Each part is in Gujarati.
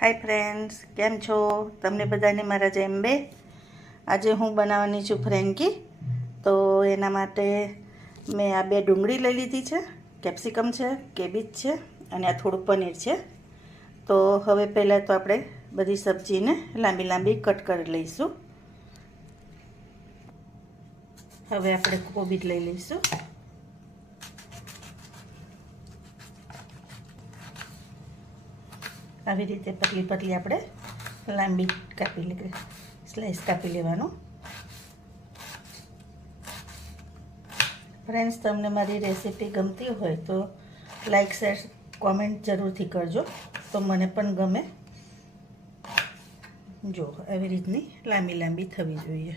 હાય ફ્રેન્ડ્સ કેમ છો? તમને બધાને મારા જેમ બે. આજે હું બનાવવાની છું ફ્રેન્કી. તો એના માટે મેં આ બે ડુંગળી લઈ લીધી છે. કેપ્સિકમ છે કેબીજ છે, અને આ થોડું પનીર છે. તો હવે પહેલાં તો આપણે બધી સબ્જીને લાંબી લાંબી કટ કરી લઈશું. હવે આપણે કોબીજ લઈ લઈશું. આવી રીતે પતલી પતલી આપણે લાંબી કાપી લે સ્લાઈસ કાપી લેવાનું. ફ્રેન્ડ્સ, તમને મારી રેસીપી ગમતી હોય તો લાઈક, શેર, કોમેન્ટ જરૂરથી કરજો. તો મને પણ ગમે. જો, આવી રીતની લાંબી લાંબી થવી જોઈએ.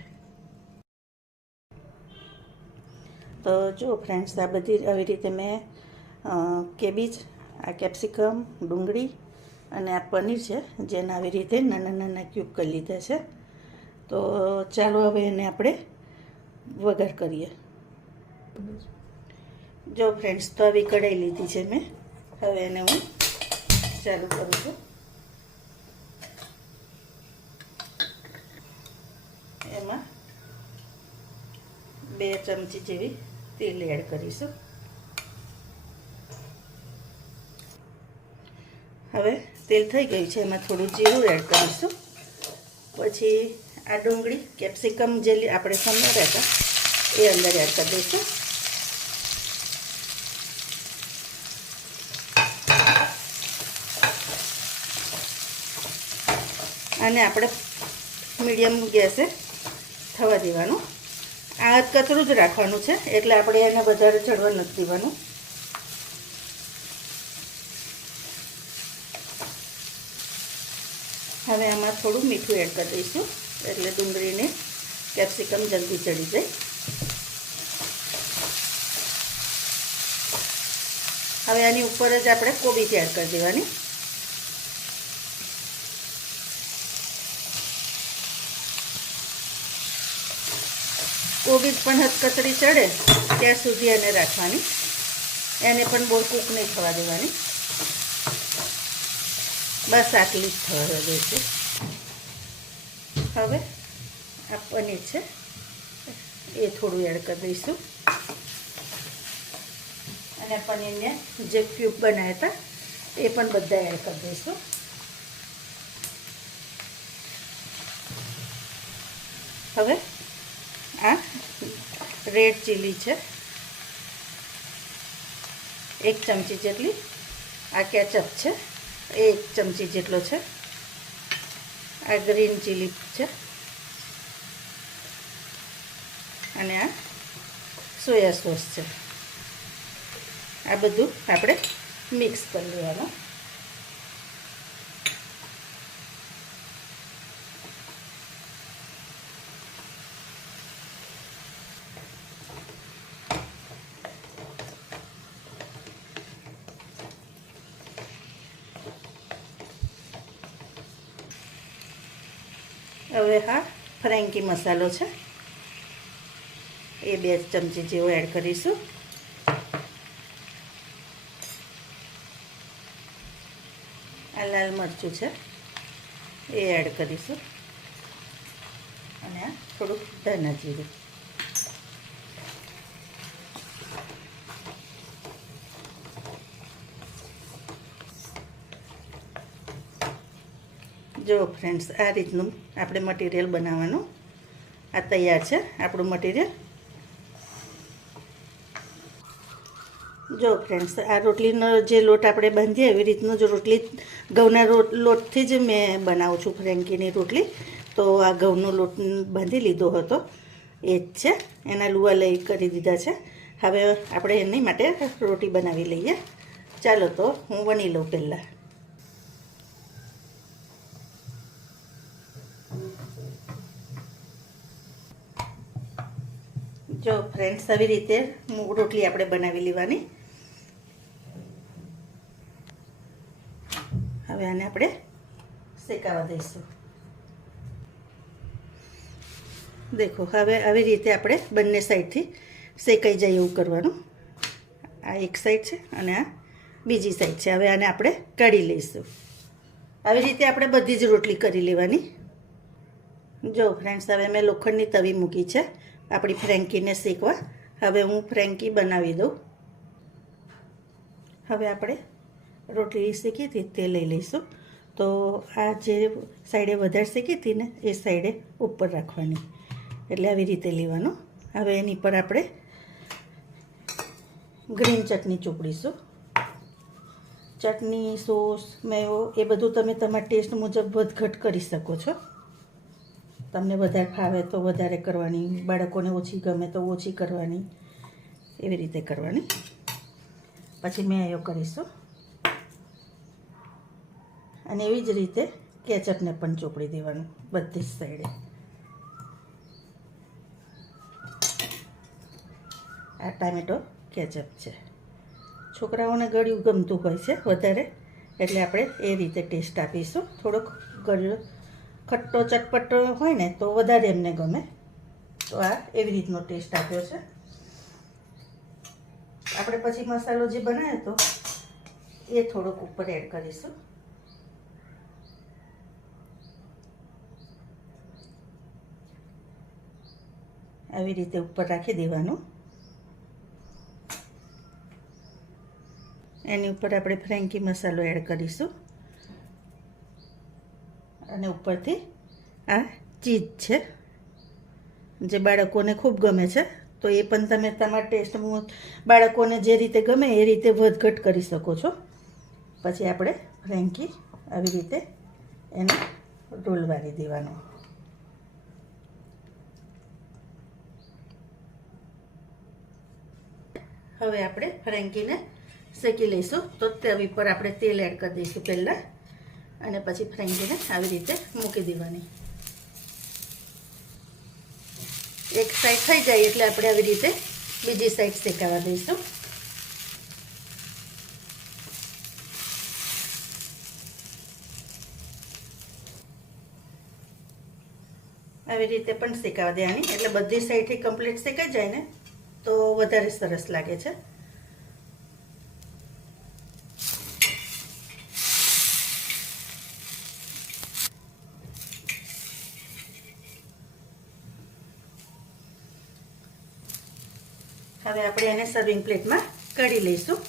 તો જો ફ્રેન્ડ્સ, આ બધી, આવી રીતે મેં કેબીજ, આ કેપ્સિકમ, ડુંગળી અને આ પનીર છે, જેને આવી રીતે નાના નાના ક્યુબ કરી લીધા છે. તો ચાલો હવે એને આપણે વઘાર કરીએ. જો ફ્રેન્ડ્સ તો આવી કઢાઈ લીધી છે મેં. હવે એને હું ચાલુ કરું છું. એમાં બે ચમચી જેવી તેલ એડ કરીશું. હવે તેલ થઈ ગયું છે, એમાં થોડું જીરું એડ કરીશું. પછી આ ડુંગળી કેપ્સિકમ જે આપણે સમાર્યા હતા, એ અંદર એડ કરી દઈશું. અને આપણે મીડિયમ ગેસે થવા દેવાનું. આ કચરું જ રાખવાનું છે, એટલે આપણે એને વધારે ચડવા નથી દેવાનું. હવે આમાં થોડું મીઠું એડ કરી દઈશું. એટલે ડુંગળીને કેપ્સિકમ જલ્દી ચડી જાય. હવે આની ઉપર જ આપણે કોબી એડ કરી દેવાની. કોબી પણ હથકચડી ચડે ત્યાં સુધી એને રાખવાની. એને પણ બહુ કૂક નહીં થવા દેવાની. બસ આટલી જ થવા દેશે હવે આ પનીર છે. એ થોડું એડ કરી દઈશું. અને પનીરને જે ક્યુબ બનાવ્યા હતા, એ પણ બધા એડ કરી દઈશું. હવે આ રેડ ચીલી છે. એક ચમચી જેટલી આ કેચઅપ છે. એક ચમચી જેટલો છે. આ ગ્રીન ચીલી છે. અને આ સોયા સોસ છે. આ બધું આપણે મિક્સ કરી લેવાનું. હવે હા, ફ્રેન્કી મસાલો છે. એ બે ચમચી જેવો એડ કરીશું. આ લાલ મરચું છે, એ એડ કરીશું. અને આ થોડુંક ધના જીરું. જો ફ્રેન્ડ્સ, આ રીતનું આપણે મટીરિયલ બનાવવાનું. આ તૈયાર છે, આપણું મટીરિયલ. જો ફ્રેન્ડ્સ, આ રોટલીનો જે લોટ આપણે બાંધીએ, એવી રીતનું જ રોટલી, ઘઉંના લોટથી જ મેં બનાવું છું ફ્રેન્કીની રોટલી. તો આ ઘઉંનો લોટ બાંધી લીધો હતો. એ જ છે, એના લુવા લઈ કરી દીધા છે. હવે આપણે એની માટે રોટી બનાવી લઈએ. ચાલો તો હું વણી લઉં પહેલાં. જો ફ્રેન્ડ્સ આવી રીતે રોટલી આપણે બનાવી લેવાની. હવે આને આપણે શેકાવા દઈશું. દેખો, હવે આવી રીતે આપણે બંને સાઈડથી શેકાઈ જાય એવું કરવાનું. આ એક સાઈડ છે અને આ બીજી સાઈડ છે. હવે આને આપણે કાઢી લઈશું. આવી રીતે આપણે બધી જ રોટલી કરી લેવાની. જો ફ્રેન્ડ્સ હવે મેં લોખંડની તવી મૂકી છે. આપણી ફ્રેન્કીને શેકવા હવે હું ફ્રેન્કી બનાવી દઉં. હવે આપણે રોટલી શેકી હતી, તે લઈ લઈશું. તો આ જે સાઈડે વધારે શેકી હતી ને, એ સાઈડે ઉપર રાખવાની. એટલે આવી રીતે લેવાનું. હવે એની પર આપણે ગ્રીન ચટણી ચોપડીશું. ચટણી સોસ મેવો એ બધું તમે તમારા ટેસ્ટ મુજબ વધઘટ કરી શકો છો. તમને વધારે ફાવે તો વધારે કરવાની. બાળકોને ઓછી ગમે તો ઓછી કરવાની. એવી રીતે કરવાની. પછી મેં મેયો કરીશું અને એવી જ રીતે કેચઅપને પણ ચોપડી દેવાનું બધી જ સાઈડે. આ ટામેટો કેચઅપ છે. છોકરાઓને ગળ્યું ગમતું હોય છે વધારે, એટલે આપણે એ રીતે ટેસ્ટ આપીશું. થોડોક ગળ્યો ખટ્ટો ચટપટો હોય ને તો વધારે એમને ગમે. તો આ એવી રીતનો ટેસ્ટ આપ્યો છે. આપણે પછી મસાલો જે બનાવ્યો હતો એ થોડોક ઉપર એડ કરીશું. આવી રીતે ઉપર રાખી દેવાનું. એની ઉપર આપણે ફ્રેન્કી મસાલો એડ કરીશું. અને ઉપરથી આ ચીઝ છે, જે બાળકોને ખૂબ ગમે છે. તો એ પણ તમે તમારા ટેસ્ટ બાળકોને જે રીતે ગમે એ રીતે વધઘટ કરી શકો છો. પછી આપણે ફ્રેન્કી આવી રીતે એને રોલ વાળી દેવાનો. હવે આપણે ફ્રેન્કીને શેકી લઈશું. તો તવી પર આપણે તેલ એડ કરી દઈશું પહેલાં. અને પછી ફ્રેન્કીને આવી રીતે મૂકી દેવાની. એક સાઈડ થઈ જાય એટલે આપણે આવી રીતે બીજી સાઈડ શેકાવા દઈશું. આવી રીતે પણ શેકાવા દેવાની. એટલે બધી સાઈડથી કમ્પ્લીટ શેકાઈ જાય ને, તો વધારે સરસ લાગે છે. હવે આપણે એને સર્વિંગ પ્લેટમાં કાઢી લઈશું.